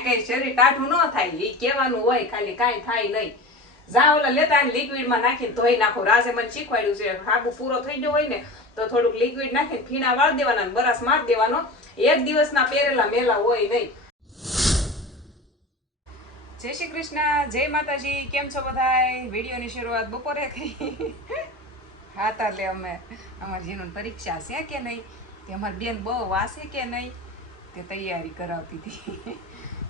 કઈ શરીર ટાઢું ન થાય એ કહેવાનું હોય, ખાલી કાંઈ થાય નહીં. જા ઓલા લેતા લિક્વિડ માં નાખીને ધોઈ નાખો. રાજે મને શીખવાડ્યું છે, હાબુ પૂરો થઈ ગયો હોય ને તો થોડુંક લિક્વિડ નાખીને ફીણા વાળ દેવાના, બરસ માર દેવાનો. એક દિવસના પહેરેલા મેલા હોય નહીં. જય શ્રી કૃષ્ણ, જય માતાજી. કેમ છો બધાય? વિડીયોની શરૂઆત બપોરે કરી. હા તાલે અમે અમારી જીનું પરીક્ષા છે કે નહીં, તે અમારી બેન બહુ વાસે કે નહીં, તે તૈયારી કરાવતી હતી.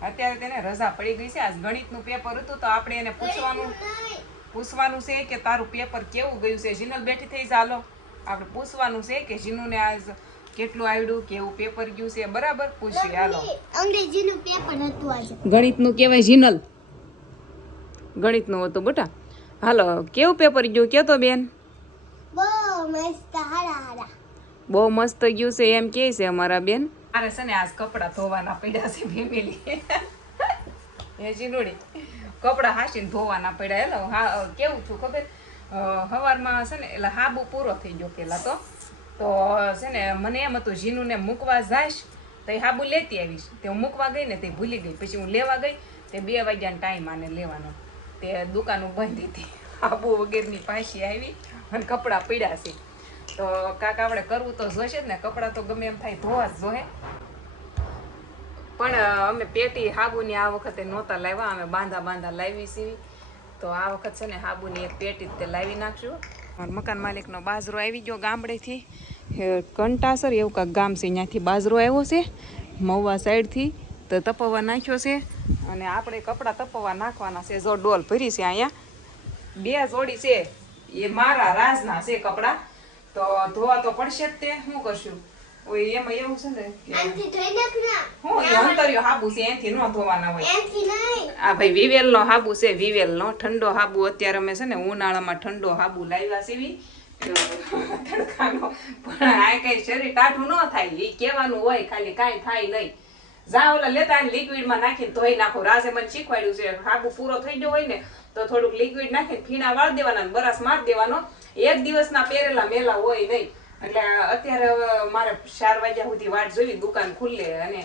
અત્યારે તેને રજા પડી ગઈ છે. આજ ગણિતનું પેપર હતું તો આપણે એને પૂછવાનું છે કે તારું પેપર કેવું ગયું છે. જીનલ બેઠી થઈ, ચાલો આપણે પૂછવાનું છે કે જીનુને આજ કેટલું આવડ્યું, કેવું પેપર ગયું છે. બરાબર પૂછીએ. હાલો, અંગ્રેજીનું પેપર હતું આજે. ગણિતનું કહેવાય જીનલ, ગણિતનું હતું બેટા. હાલો, કેવું પેપર ગયું કે તો બેન? બહુ મસ્ત, હારા. બહુ મસ્ત ગયું છે એમ કહે છે અમારા બેન. મારે છે ને આજ કપડાં ધોવાના પડ્યા છે ફેમિલી. એ જીનુડી કપડાં હાસીને ધોવાના પડ્યા. હેલો, હા કેવું છું ખબર, સવારમાં છે ને એટલે હાબુ પૂરો થઈ ગયો પેલા તો છે ને મને એમ હતું જીનુને મૂકવા જાઈશ તો એ હાબુ લેતી આવીશ. તે હું મૂકવા ગઈ ને તે ભૂલી ગઈ. પછી હું લેવા ગઈ તે 2 વાગ્યાનો ટાઈમ આને લેવાનો. તે દુકાન બંધ હતી, હાબુ વગેરેની પાછી આવી અને કપડાં પડ્યા છે. તો કાકા આપણે કરવું તો જોશે જ ને, કપડાં તો ગમે એમ થાય ધોવા જ જોહે. પણ અમે પેટી હાબુની આ વખતે નહોતા લાવ્યા, અમે બાંધા લાવી છીએ. તો આ વખત છે ને હાબુની એક પેટી તે લાવી નાખશું. મકાન માલિકનો બાજરો આવી ગયો ગામડેથી, કંટાસર એવું કાંક ગામ છે, ત્યાંથી બાજરો આવ્યો છે મહુવા સાઈડથી. તો તપવા નાખ્યો છે અને આપણે કપડાં તપવા નાખવાના છે. જો ડોલ ભરી છે, અહીંયા 2 જોડી છે, એ મારા રાજના છે કપડાં. તો ધોવા તો પડશે જ. તે શું કરશું? ઓય એમાં એવું છે ને કે હું અંતર્યો હાબુ છે, એનથી ન ધોવાના હોય. આ ભાઈ વિવેલનો હાબુ છે, વિવેલનો ઠંડો હાબુ. અત્યારે અમે છે ને ઉનાળામાં ઠંડો હાબુ લાવ્યા છે તડકાનો. પણ આ કઈ શરીર ટાઢું ન થાય એ કહેવાનું હોય, ખાલી કાંઈ થાય નહીં. જા ઓલા લેતા લિક્વિડમાં નાખીને ધોઈ નાખો. રાજે મને શીખવાડ્યું છે, હાબુ પૂરો થઈ ગયો હોય ને તો થોડુંક લિક્વિડ નાખીને ફીણા વાળ દેવાના, બરસ માર દેવાનો. એક દિવસના પહેરેલા મેલા હોય નહીં. એટલે અત્યારે મારે 4 વાગ્યા સુધી વાટ જોઈ, દુકાન ખુલ્લે અને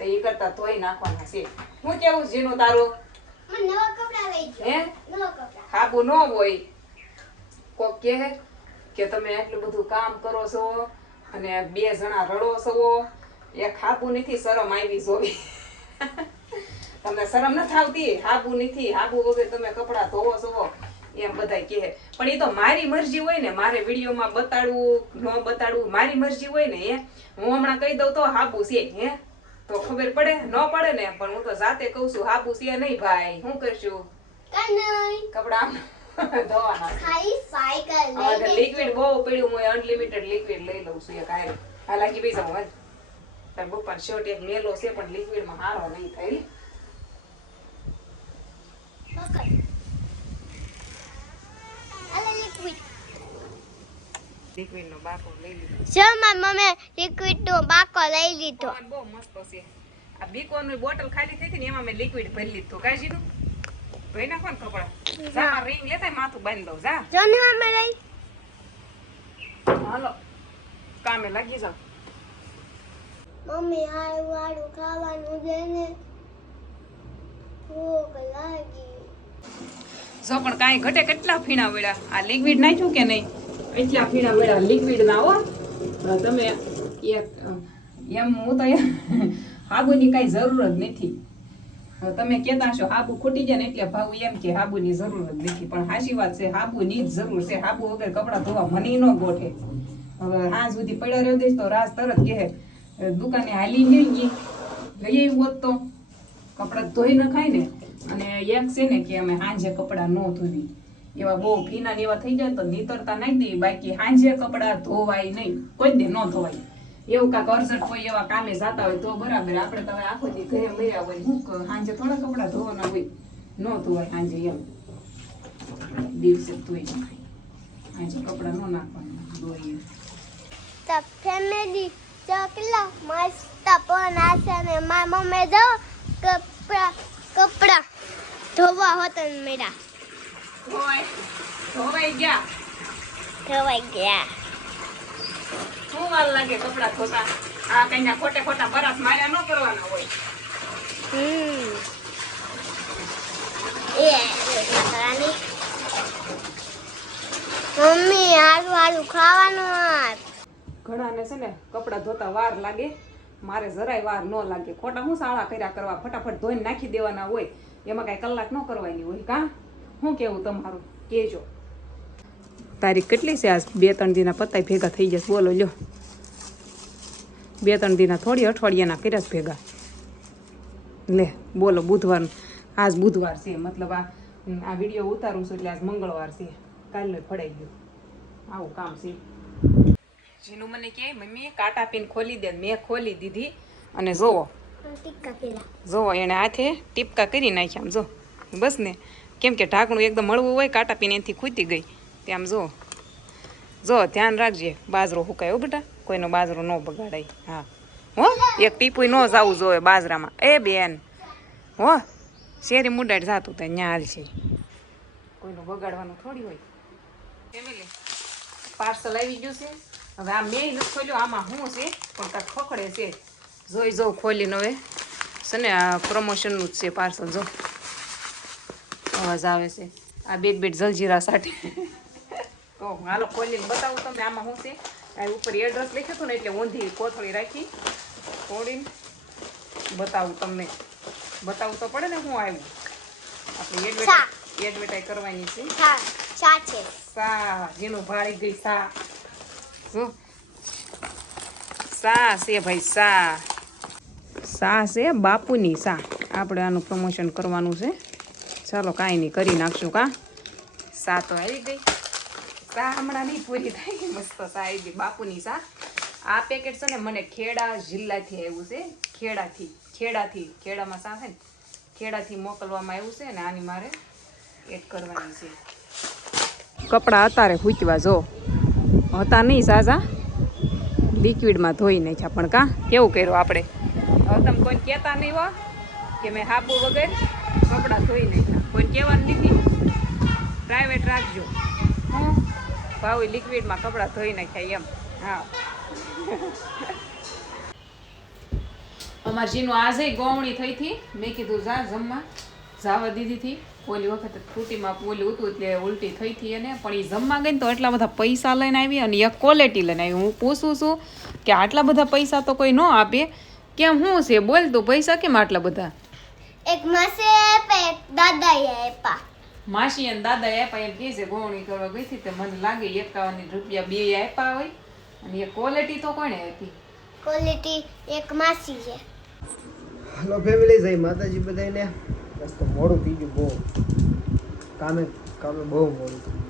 એ કરતા ધોઈ નાખવાના છે. હું કેવું જીનું તારું? હે હાબુ ન હોય કોક કહે કે તમે એટલું બધું કામ કરો છો અને 2 જણા રડો છો, એક હાબુ નથી, શરમ આવી જોવી. તમને શરમ નથી આવતી? હાબુ નથી, હાબુ વગર તમે કપડા ધોવો છો એમ બધા કહે. પણ એ તો મારી મરજી હોય ને, મારે વિડીયોમાં બતાડવું ન બતાડવું મારી મરજી હોય ને. હું હમણાં કહી દઉં તો હાબુ છે, હે તો ખબર પડે ન પડે ને. પણ હું તો જાતે કહું છું હાબુ છે નહીં ભાઈ. શું કરશું? કપડા ધોવાના. લિક્વિડ બહુ પડ્યું, હું અનલિમિટેડ લિક્વિડ લઈ લઉં છું. એક આયરો આ લાગી ભાઈ જાઉં તાર બપોર શર્ટ એક મેલો છે પણ લિક્વિડમાં હારો નહીં થાય. લિક્વિડ નો બાકો લઈ લીધો. મમ્મી લિક્વિડ નો બાકો લઈ લીધો. બહુ મસ્ત છે. આ બીકોની બોટલ ખાલી થઈ હતી ને એમાં મેં લિક્વિડ ભરી લીધું. કાઈ જીધું ધોઈ નાખો ને કપડા. જા રિંગ લેતા માથું બાંધી દઉં. જા જો ને અમે લઈ. હાલો કામે લાગી જાવ. મમ્મી હારું હારું ખાવાનું દે ને, ભૂખ લાગી. જો પણ કાંઈ ઘટે. કેટલા ફીણા વેળા આ લિક્વિડ નાખ્યું કે નહીં? એટલા ફીણા વેળા લિક્વિડ ના હો. તમે એમ હું તો હાબુની કાંઈ જરૂર જ નથી. તમે કહેતા છો હાબુ ખૂટી જાય ને એટલે ભાવ એમ કે હાબુની જરૂર જ નથી. પણ સાચી વાત છે, હાબુની જ જરૂર છે. હાબુ વગર કપડાં ધોવા મને ન ગોઠે. હવે હાં સુધી પડ્યા રહ્યો દઈશ તો રાજ તરત કહે દુકાને હાલી નહીં ગઈ, લઈ આવી હોત તો કપડાં ધોઈ ન ખાય ને. અને એક છે ને કે અમે સાંજે કપડાં ન ધોવી, એવા બહુ ભીના ને એવા થઈ જાય તો નીતરતા નાખી દઈએ. બાકી સાંજે કપડાં ધોવાય નહીં, કોઈ દે ન ધોવાય. એવું કાંક અર્જન્ટ કોઈ એવા કામે જતા હોય તો બરાબર. આપણે તો આખો દી ઘરે મળ્યા હોય, હું સાંજે થોડા કપડાં ધોવાના હોય, ન ધોવાય સાંજે. એમ દિવસે ધોઈ નાખાય, સાંજે કપડાં ન નાખવાના ધોઈએ. તો ફેમિલી ચકલા મસ્ત પણ આશે ને મારી મમ્મી જો કપડા ધોવા હોતા ને મેરા ધોવાઈ ગયા. શું વાર લાગે કપડાં ધોતા? આ કઈ ખોટે ખોટા બરફ માર્યા ન કરવાના હોય. હારું હારું ખાવાનું. ઘણાને છે ને કપડાં ધોતા વાર લાગે, મારે જરાય વાર ન લાગે. ખોટા હું શાળા કર્યા કરવા, ફટાફટ ધોઈને નાખી દેવાના હોય, એમાં કાંઈ કલાક ન કરવાની હોય. કાં શું કેવું તમારું કહેજો. તારીખ કેટલી છે આજ? 2-3 દીના પત્તા ભેગા થઈ જશે. બોલો લ્યો, 2-3 દીના થોડી અઠવાડિયાના કર્યા જ ભેગા. લે બોલો, બુધવાર, આજ બુધવાર છે, મતલબ આ વિડીયો ઉતારું છું એટલે આજ મંગળવાર છે. કાલે ફળાઈ ગયું. આવું કામ છે. જીનું મને કહે મમ્મી કાંટા પીને ખોલી દે. મેં ખોલી દીધી અને જોવો જોવો એણે હાથે ટીપકા કરી નાખ્યા. આમ જો બસ ને, કેમ કે ઢાંકણું એકદમ મળવું હોય, કાંટા પીને એનાથી ખૂતી ગઈ. ત્યાં જો જો ધ્યાન રાખજે, બાજરો હુકાયો બેટા, કોઈનો બાજરો ન બગાડાય. હા હો, એક ટીપુય ન જવું જોઈએ બાજરામાં. એ બેન હો, શેરી મુડાડ જાતું ત્યાં ન્યા હાલ છે, કોઈનું બગાડવાનું થોડી હોય. ફેમિલી પાર્સલ આવી ગયું છે. હવે આ મેં નથી ખોલ્યું, આમાં શું છે પણ કાંઈક ખોખડે છે. જોઈ જો ખોલીને હવે છે ને આ પ્રમોશનનું જ છે પાર્સલ. જો અવાજ આવે છે, આ બેટ જલજીરા સાથે. તો હાલો ખોલીને બતાવું તમને આમાં શું છે. આ ઉપર એડ્રેસ લખ્યું હતું ને એટલે ઊંધી કોથળી રાખી ખોલીને બતાવું તમને. બતાવવું તો પડે ને શું આવ્યું. આપણે એડવર્ટાઈઝ કરવાની છે. સા જેનું ભાળી ગઈ સા. જો સા છે ભાઈ, સા છે બાપુની સા. આપણે આનું પ્રમોશન કરવાનું છે. ચાલો કાંઈ નહીં, કરી નાખશું. કાં સા તો આવી ગઈ. સા હમણાં નહીં પૂરી થાય. મસ્ત સા આવી ગઈ, બાપુની સા. આ પેકેટ છે ને મને ખેડા જિલ્લાથી આવ્યું છે. ખેડામાં સા છે ને, ખેડાથી મોકલવામાં આવ્યું છે. અને આની મારે એડ કરવાની છે. કપડાં અત્યારે હૂચવા જો હતા નહીં સાજા, લિક્વિડમાં ધોઈ નાખ્યા. પણ કાં કેવું કર્યું આપણે. હવે તમે કોઈ કહેતા નહીં હો કે મેં હાબુ વગર કપડાં ધોઈ નાખ્યા. કોઈ કહેવાનું નથી. પ્રાઇવેટ રાખજો. હું ભાવ લિક્વિડમાં કપડાં ધોઈ નાખ્યા એમ. હા અમારે જીનું આજે ગોવણી થઈ હતી. મેં કીધું જા જમવા જવા દીધી હતી. ઓલી વખતે ફ્રૂટીમાં ઓલી હતું એટલે ઉલટી થઈ હતી એને. પણ એ જમવા ગઈ ને તો એટલા બધા પૈસા લઈને આવી અને એક ક્વોલિટી લઈને આવી. હું પૂછું છું કે આટલા બધા પૈસા તો કોઈ ન આપે, કેમ શું છે બોલ તું, પૈસા કેમ આટલા બધા? એક માસી આપ્યા, એક દાદાએ આપ્યા. માસી અને દાદા આપ્યા એમ કહે છે. ગોવણી કરવા ગઈ હતી તો મને લાગે 51 રૂપિયા બે આપ્યા હોય. અને એ ક્વોલિટી તો કોણે આપી? ક્વોલિટી એક માસી છે. હેલો ફેમિલી, જય માતાજી બધાને. બસ તો મોડું થઈ ગયું બહુ. કામે બહુ મોડું થઈ ગયું.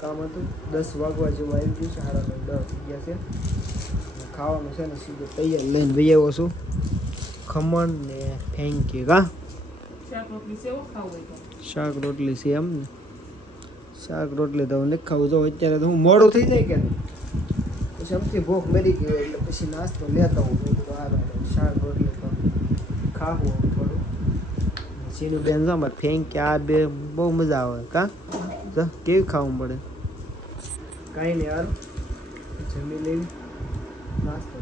કામ હતું 10 વાગવા જેવું આવી ગયું છે. 9:30 થઈ ગયા છે. ખાવાનું છે ને સીધું તૈયાર લઈને જઈ આવ્યો છું. ખમણ ને ફેંકી. શાક રોટલી છે એમ ને. શાક રોટલી તો નથી ખાવું. જો અત્યારે તો હું મોડું થઈ જાય કે પછી અમથી ભૂખ મરી ગઈ એટલે પછી નાસ્તો લેતા હું. શાક રોટલી તો ખાવું થોડું. સીનું બેન જો અમારે ફેંકી આ બે બહુ મજા આવે. કાં તો કેવી ખાવું પડે. કાંઈ નહીં, હારું જમી લેવી, નાસ્તો